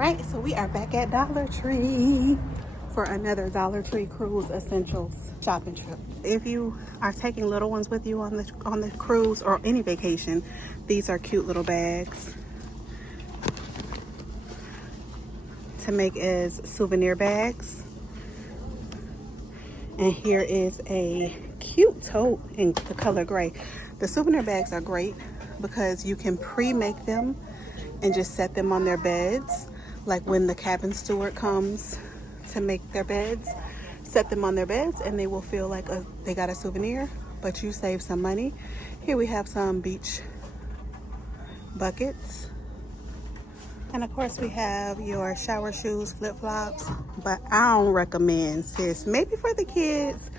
right, so we are back at Dollar Tree for another Dollar Tree Cruise Essentials shopping trip. If you are taking little ones with you on the cruise or any vacation, these are cute little bags to make as souvenir bags. And here is a cute tote in the color gray. The souvenir bags are great because you can pre-make them and just set them on their beds. Like when the cabin steward comes to make their beds, set them on their beds and they will feel like they got a souvenir, but you save some money. Here we have some beach buckets. And of course we have your shower shoes, flip-flops, but I don't recommend, sis. Maybe for the kids,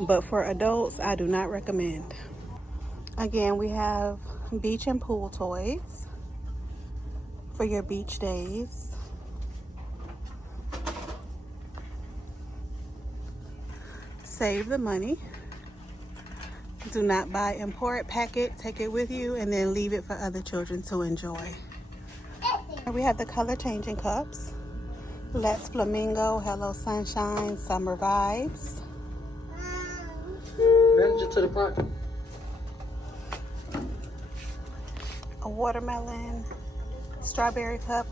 but for adults, I do not recommend. Again, we have beach and pool toys for your beach days. Save the money. Do not buy import, pack it, take it with you, and then leave it for other children to enjoy. We have the color changing cups. Let's Flamingo, Hello Sunshine, Summer Vibes. Manager to the front. A watermelon, strawberry cup.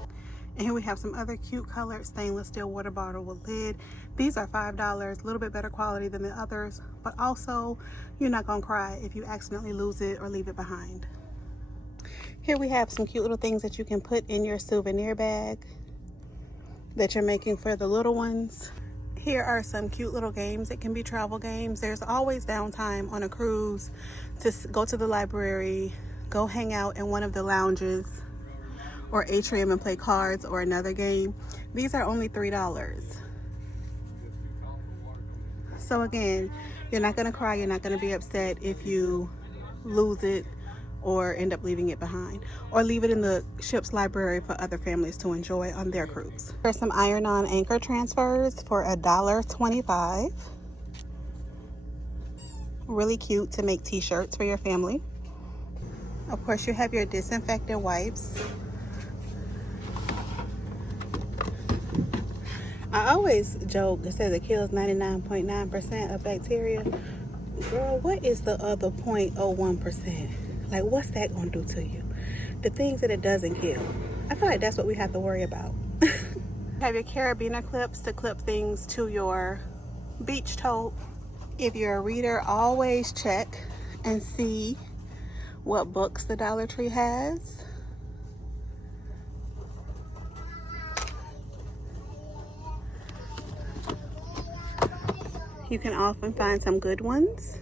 And here we have some other cute colored stainless steel water bottle with lid. These are $5, a little bit better quality than the others, but also you're not gonna cry if you accidentally lose it or leave it behind. Here we have some cute little things that you can put in your souvenir bag that you're making for the little ones. Here are some cute little games. It can be travel games. There's always downtime on a cruise to go to the library, go hang out in one of the lounges or atrium and play cards or another game. These are only $3. So again, you're not gonna cry, you're not gonna be upset if you lose it or end up leaving it behind, or leave it in the ship's library for other families to enjoy on their cruise. There's some iron-on anchor transfers for $1.25. Really cute to make t-shirts for your family. Of course, you have your disinfectant wipes. I always joke, it says it kills 99.9% of bacteria. Girl, what is the other 0.01%? Like, what's that gonna do to you? The things that it doesn't kill. I feel like that's what we have to worry about. Have your carabiner clips to clip things to your beach tote. If you're a reader, always check and see what books the Dollar Tree has. You can often find some good ones.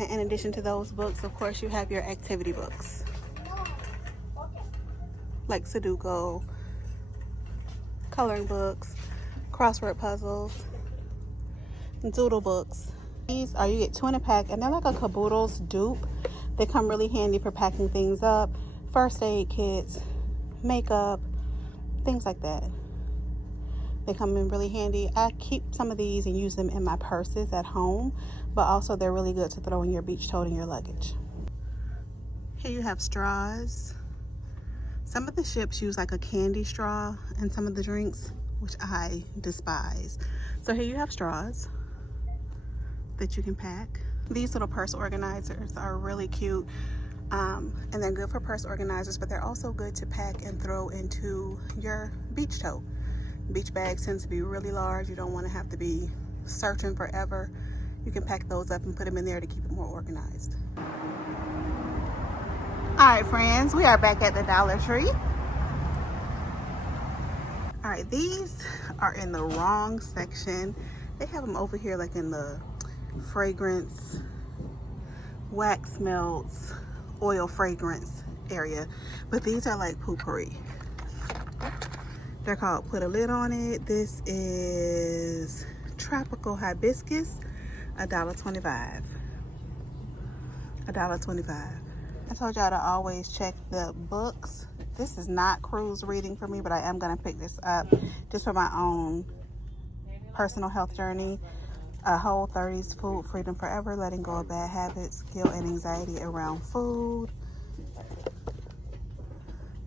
And in addition to those books, of course, you have your activity books, like Sudoku, coloring books, crossword puzzles, doodle books. These are, you get 2 in a pack, and they're like a Caboodles dupe. They come really handy for packing things up, first aid kits, makeup, things like that. They come in really handy. I keep some of these and use them in my purses at home, but also they're really good to throw in your beach tote in your luggage. Here you have straws. Some of the ships use like a candy straw in some of the drinks, which I despise. So here you have straws that you can pack. These little purse organizers are really cute, and they're good for purse organizers, but they're also good to pack and throw into your beach tote. Beach bags tend to be really large. You don't want to have to be searching forever. You can pack those up and put them in there to keep it more organized. All right, friends, we are back at the Dollar Tree. All right, these are in the wrong section. They have them over here like in the fragrance, wax melts, oil fragrance area, but these are like potpourri. They're called Put a Lid on It. This is Tropical Hibiscus, $1.25. $1.25. I told y'all to always check the books. This is not cruise reading for me, but I am gonna pick this up just for my own personal health journey. Whole30's Food Freedom Forever, Letting Go of Bad Habits, Guilt and Anxiety Around Food.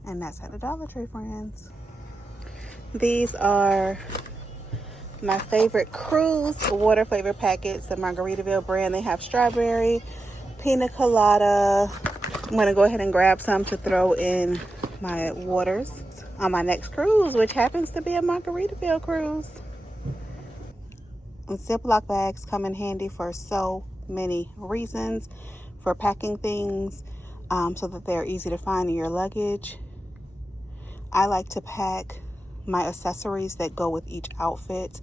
And that's at the Dollar Tree, friends. These are my favorite cruise water flavor packets, the Margaritaville brand. They have strawberry, pina colada. I'm gonna go ahead and grab some to throw in my waters on my next cruise, which happens to be a Margaritaville cruise. And Ziploc bags come in handy for so many reasons. For packing things so that they're easy to find in your luggage. I like to pack my accessories that go with each outfit.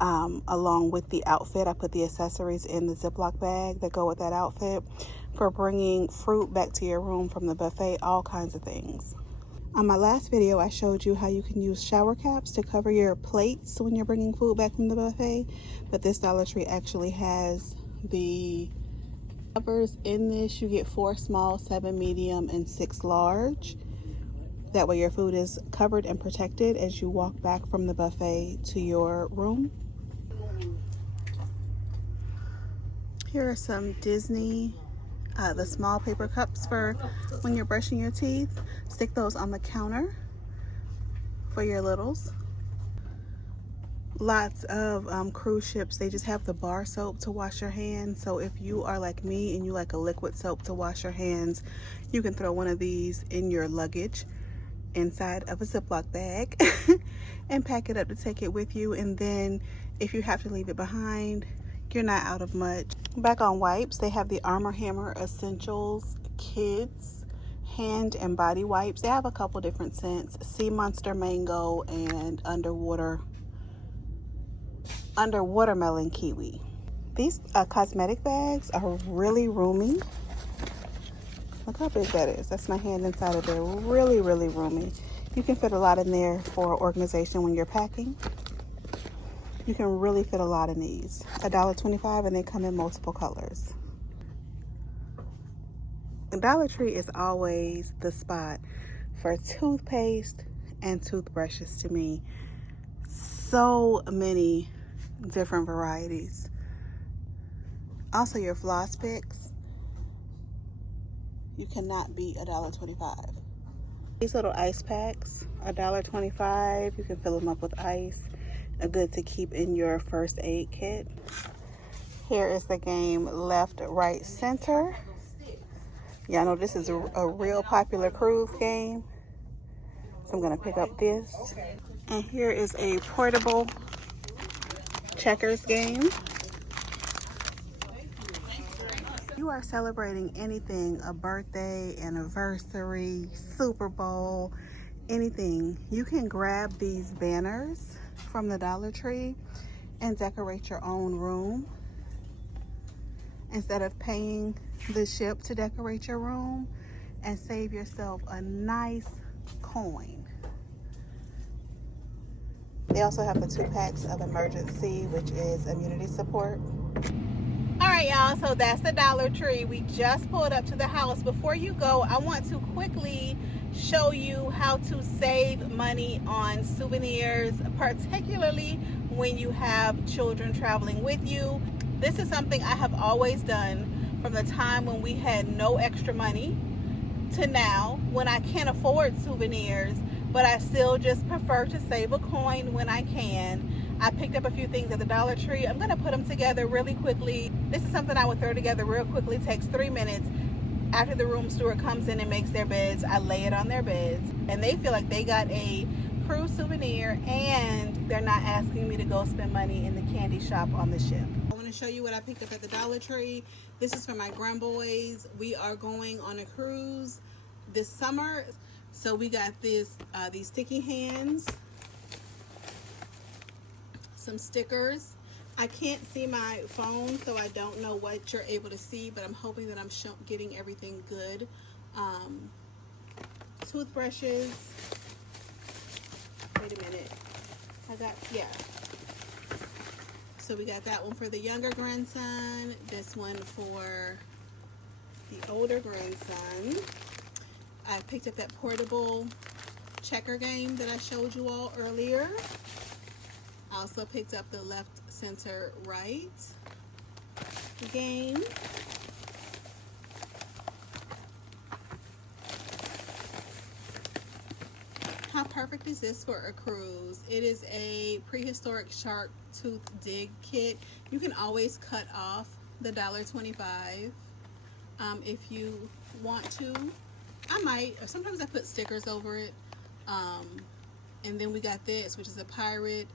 Along with the outfit, I put the accessories in the Ziploc bag that go with that outfit. For bringing fruit back to your room from the buffet, all kinds of things. On my last video, I showed you how you can use shower caps to cover your plates when you're bringing food back from the buffet. But this Dollar Tree actually has the covers in this. You get 4 small, 7 medium, and 6 large. That way your food is covered and protected as you walk back from the buffet to your room. Here are some Disney, the small paper cups for when you're brushing your teeth. Stick those on the counter for your littles. Lots of cruise ships, they just have the bar soap to wash your hands. So if you are like me and you like a liquid soap to wash your hands, you can throw one of these in your luggage inside of a Ziploc bag and pack it up to take it with you. And then if you have to leave it behind, you're not out of much. Back on wipes, they have the Armor Hammer Essentials Kids hand and body wipes. They have a couple different scents: Sea Monster Mango and Watermelon Kiwi. These cosmetic bags are really roomy. Look how big that is. That's my hand inside of there. Really, really roomy. You can fit a lot in there for organization when you're packing. You can really fit a lot in these. $1.25, and they come in multiple colors. The Dollar Tree is always the spot for toothpaste and toothbrushes to me. So many different varieties. Also your floss picks. You cannot beat $1.25. These little ice packs, $1.25. You can fill them up with ice. Good to keep in your first aid kit. Here is the game Left, Right, Center. Y'all know this is a real popular cruise game. So I'm gonna pick up this. And here is a portable checkers game. You are celebrating anything, a birthday, anniversary, Super Bowl, anything, you can grab these banners from the Dollar Tree and decorate your own room. Instead of paying the ship to decorate your room, and save yourself a nice coin. They also have the 2 packs of emergency, which is immunity support. All right, y'all, so that's the Dollar Tree. We just pulled up to the house. Before you go, I want to quickly show you how to save money on souvenirs, particularly when you have children traveling with you. This is something I have always done from the time when we had no extra money to now when I can't afford souvenirs, but I still just prefer to save a coin when I can. I picked up a few things at the Dollar Tree. I'm gonna put them together really quickly. This is something I would throw together real quickly. It takes 3 minutes. After the room steward comes in and makes their beds, I lay it on their beds, and they feel like they got a cruise souvenir, and they're not asking me to go spend money in the candy shop on the ship. I want to show you what I picked up at the Dollar Tree. This is for my grandboys. We are going on a cruise this summer, so we got these sticky hands, some stickers. I can't see my phone, so I don't know what you're able to see, but I'm hoping that I'm getting everything good. Toothbrushes. Wait a minute. So we got that one for the younger grandson, this one for the older grandson. I picked up that portable checker game that I showed you all earlier. I also picked up the left, center, right game. How perfect is this for a cruise? It is a prehistoric shark tooth dig kit. You can always cut off the $1.25 if you want to. I might, or sometimes I put stickers over it. And then we got this, which is a pirate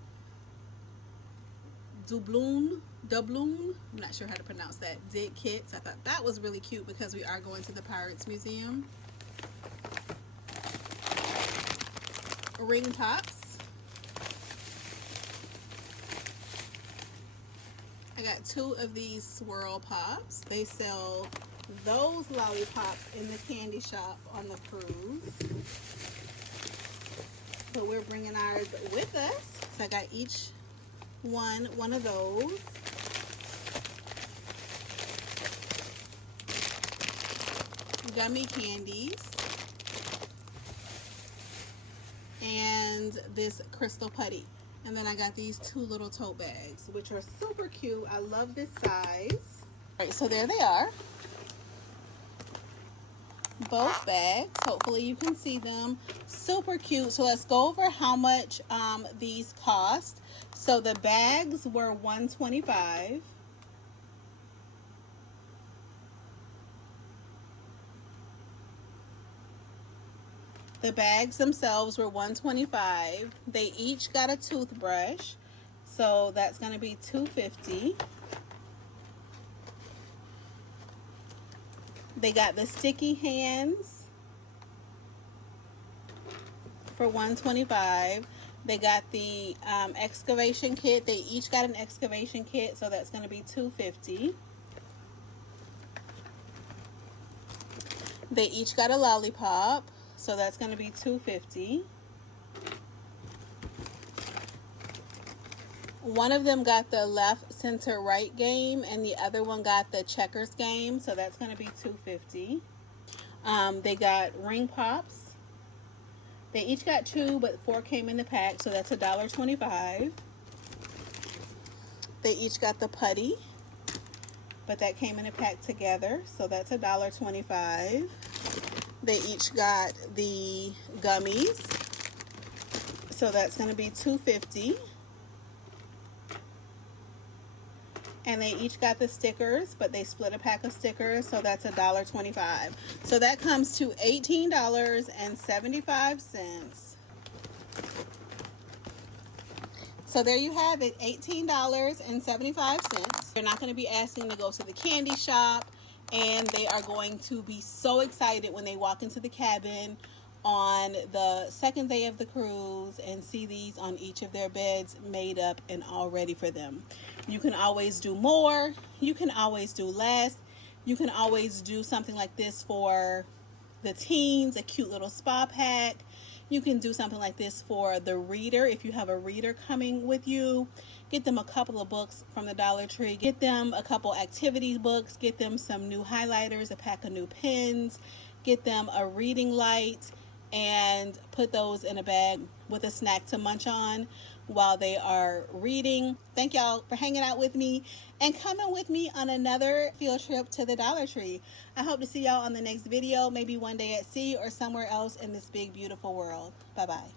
doubloon. I'm not sure how to pronounce that. Dig kits. I thought that was really cute because we are going to the Pirates Museum. Ring pops. I got 2 of these swirl pops. They sell those lollipops in the candy shop on the cruise, but we're bringing ours with us. So I got each one of those. Gummy candies and this crystal putty. And then I got these 2 little tote bags, which are super cute. I love this size. All right, so there they are. Both bags. Hopefully you can see them. Super cute. So let's go over how much these cost. So the bags were $1.25. The bags themselves were $1.25. They each got a toothbrush, so that's going to be $2.50. They got the sticky hands for $1.25. They got the excavation kit. They each got an excavation kit, so that's going to be $2.50. They each got a lollipop, so that's going to be $2.50. One of them got the left, center, right game, and the other one got the checkers game, so that's going to be $2.50. They got ring pops. They each got 2, but 4 came in the pack, so that's $1.25. They each got the putty, but that came in a pack together, so that's $1.25. They each got the gummies, so that's going to be $2.50. And they each got the stickers, but they split a pack of stickers, so that's $1.25. So that comes to $18.75. So there you have it, $18.75. They're not going to be asking to go to the candy shop, and they are going to be so excited when they walk into the cabin on the second day of the cruise and see these on each of their beds made up and all ready for them. You can always do more. You can always do less. You can always do something like this for the teens, a cute little spa pack. You can do something like this for the reader. If you have a reader coming with you, get them a couple of books from the Dollar Tree. Get them a couple activity books. Get them some new highlighters, a pack of new pens. Get them a reading light, and put those in a bag with a snack to munch on while they are reading. Thank y'all for hanging out with me and coming with me on another field trip to the Dollar Tree. I hope to see y'all on the next video, maybe one day at sea or somewhere else in this big, beautiful world. Bye-bye.